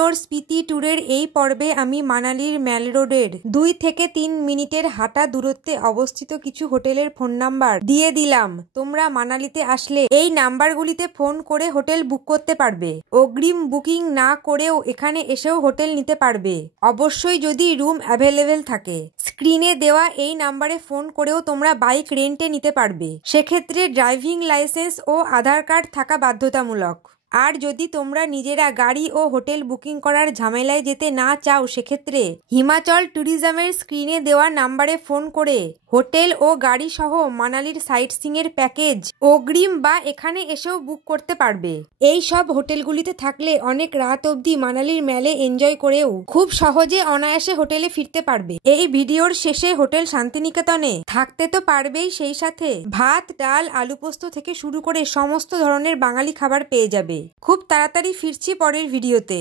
কিন্নর স্পিতি ট্যুরের এই পর্বে আমি মানালির ম্যাল রোডের 2 থেকে 3 মিনিটের হাঁটা দূরত্বে অবস্থিত কিছু হোটেলের ফোন নাম্বার দিয়ে দিলাম। তোমরা মানালিতে আসলে এই নাম্বারগুলিতে ফোন করে হোটেল বুক করতে পারবে। অগ্রিম বুকিং না করেও এখানে এসেও হোটেল নিতে পারবে, অবশ্যই যদি রুম অ্যাভেলেবেল থাকে। স্ক্রিনে দেওয়া এই নাম্বারে ফোন করেও তোমরা বাইক রেন্টে নিতে পারবে, সেক্ষেত্রে ড্রাইভিং লাইসেন্স ও আধার কার্ড থাকা বাধ্যতামূলক। আর যদি তোমরা নিজেরা গাড়ি ও হোটেল বুকিং করার ঝামেলায় যেতে না চাও, সেক্ষেত্রে হিমাচল ট্যুরিজমের স্ক্রিনে দেওয়া নাম্বারে ফোন করে হোটেল ও গাড়ি সহ মানালির সাইট সিং এর প্যাকেজ অগ্রিম বা এখানে এসেও বুক করতে পারবে। এই সব হোটেলগুলিতে থাকলে অনেক রাত অবধি মানালির ম্যালে এনজয় করেও খুব সহজে অনায়াসে হোটেলে ফিরতে পারবে। এই ভিডিওর শেষে হোটেল শান্তিনিকেতনে থাকতে তো পারবেই, সেই সাথে ভাত, ডাল, আলু পোস্ত থেকে শুরু করে সমস্ত ধরনের বাঙালি খাবার পেয়ে যাবে। খুব তাড়াতাড়ি ফিরছি পরের ভিডিওতে।